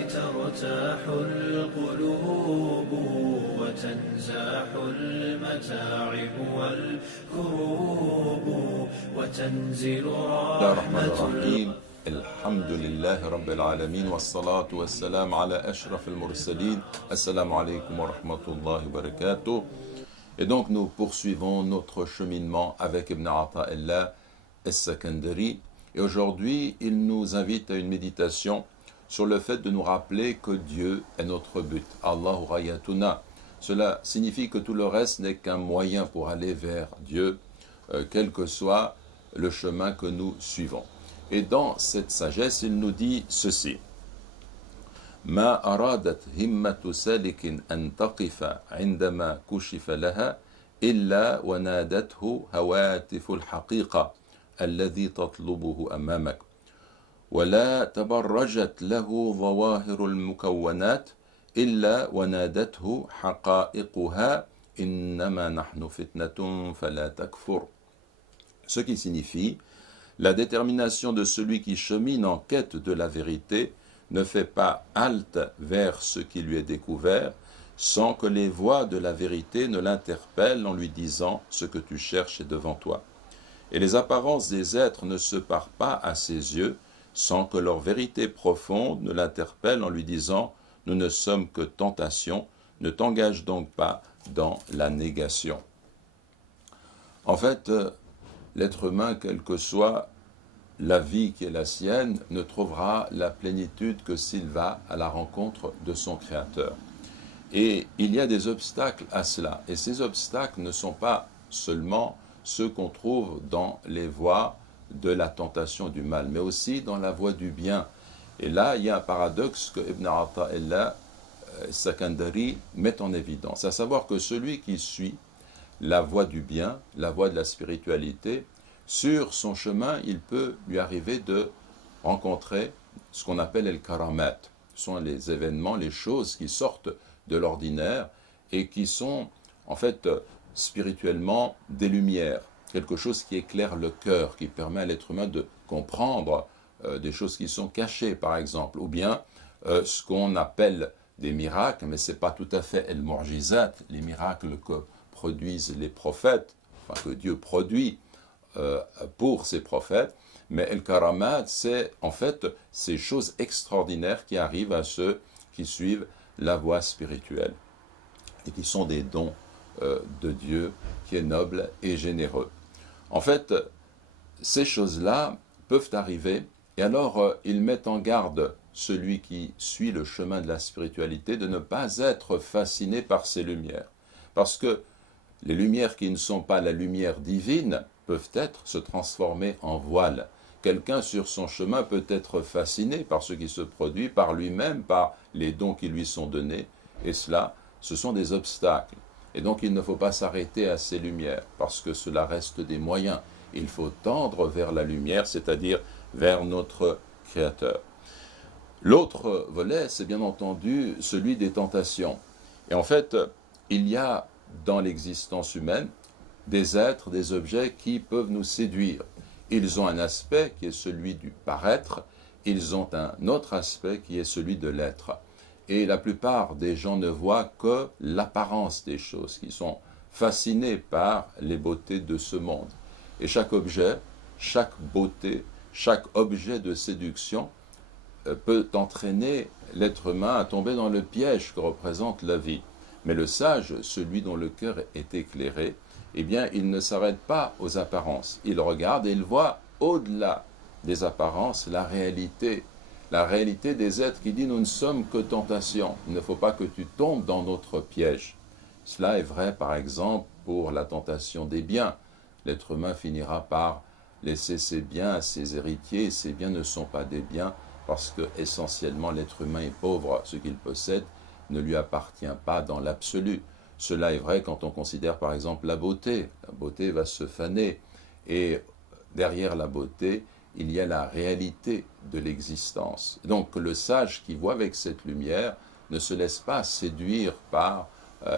ترتاح القلوب وتنزاح المتاعب والكروب وتنزل رحمة الله. Alhamdulillah Rabbil Alamin wa salatu wa salam ala ashraf al-mursalin. Assalamu alaikum wa rahmatullahi wa barakatuh. Et donc nous poursuivons notre cheminement avec Ibn Ata'illah al-Sakandari. Et aujourd'hui, il nous invite à une méditation sur le fait de nous rappeler que Dieu est notre but. Allahu Rayatuna. Cela signifie que tout le reste n'est qu'un moyen pour aller vers Dieu, quel que soit le chemin que nous suivons. Et dans cette sagesse, il nous dit ceci. ما أرادت همة سالك أن تقف عندما كشف لها إلا ونادته هواتف الحقيقة الذي تطلبه أمامك ولا تبرجت له ظواهر المكونات إلا ونادته حقائقها إنما نحن فتنة فلا تكفر. Ce qui signifie la détermination de celui qui chemine en quête de la vérité ne fait pas halte vers ce qui lui est découvert, sans que les voix de la vérité ne l'interpellent en lui disant ce que tu cherches est devant toi. Et les apparences des êtres ne se parent pas à ses yeux, sans que leur vérité profonde ne l'interpelle en lui disant « Nous ne sommes que tentation, ne t'engage donc pas dans la négation. » En fait, l'être humain, quelle que soit la vie qui est la sienne, ne trouvera la plénitude que s'il va à la rencontre de son Créateur. Et il y a des obstacles à cela. Et ces obstacles ne sont pas seulement ceux qu'on trouve dans les voies de la tentation du mal, mais aussi dans la voie du bien. Et là, il y a un paradoxe que Ibn Ata'illah al-Sakandari met en évidence, à savoir que celui qui suit la voie du bien, la voie de la spiritualité, sur son chemin, il peut lui arriver de rencontrer ce qu'on appelle el karamat. Ce sont les événements, les choses qui sortent de l'ordinaire et qui sont en fait spirituellement des lumières, quelque chose qui éclaire le cœur, qui permet à l'être humain de comprendre des choses qui sont cachées, par exemple, ou bien ce qu'on appelle des miracles, mais ce n'est pas tout à fait el-mu'jizat, les miracles que produisent les prophètes, enfin que Dieu produit pour ses prophètes, mais el-karamat, c'est en fait ces choses extraordinaires qui arrivent à ceux qui suivent la voie spirituelle et qui sont des dons de Dieu qui est noble et généreux. En fait, ces choses-là peuvent arriver et alors ils mettent en garde celui qui suit le chemin de la spiritualité de ne pas être fasciné par ces lumières. Parce que les lumières qui ne sont pas la lumière divine peuvent se transformer en voile. Quelqu'un sur son chemin peut être fasciné par ce qui se produit, par lui-même, par les dons qui lui sont donnés, et cela, ce sont des obstacles. Et donc il ne faut pas s'arrêter à ces lumières, parce que cela reste des moyens. Il faut tendre vers la lumière, c'est-à-dire vers notre Créateur. L'autre volet, c'est bien entendu celui des tentations. Et en fait, il y a dans l'existence humaine des êtres, des objets qui peuvent nous séduire. Ils ont un aspect qui est celui du paraître, ils ont un autre aspect qui est celui de l'être. Et la plupart des gens ne voient que l'apparence des choses, qui sont fascinés par les beautés de ce monde. Et chaque objet, chaque beauté, chaque objet de séduction peut entraîner l'être humain à tomber dans le piège que représente la vie. Mais le sage, celui dont le cœur est éclairé, eh bien, il ne s'arrête pas aux apparences. Il regarde et il voit au-delà des apparences la réalité des êtres qui dit « nous ne sommes que tentation, il ne faut pas que tu tombes dans notre piège ». Cela est vrai, par exemple, pour la tentation des biens. L'être humain finira par laisser ses biens à ses héritiers, et ces biens ne sont pas des biens parce que, essentiellement, l'être humain est pauvre. Ce qu'il possède ne lui appartient pas dans l'absolu. Cela est vrai quand on considère par exemple la beauté. La beauté va se faner et derrière la beauté, il y a la réalité de l'existence. Donc le sage qui voit avec cette lumière ne se laisse pas séduire par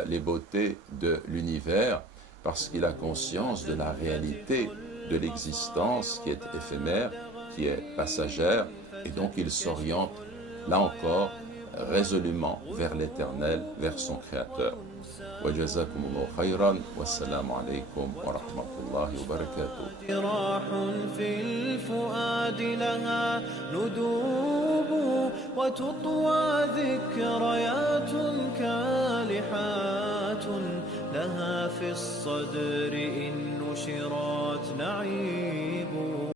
les beautés de l'univers parce qu'il a conscience de la réalité de l'existence qui est éphémère, qui est passagère, et donc il s'oriente là encore, résolument vers l'Éternel, vers son Créateur. وجزاكم الله خيرا والسلام عليكم ورحمة الله وبركاته. جراح في الفؤاد لها ندوب وتطوى ذكريات كالحات لها في الصدر إن نشرات نعيب.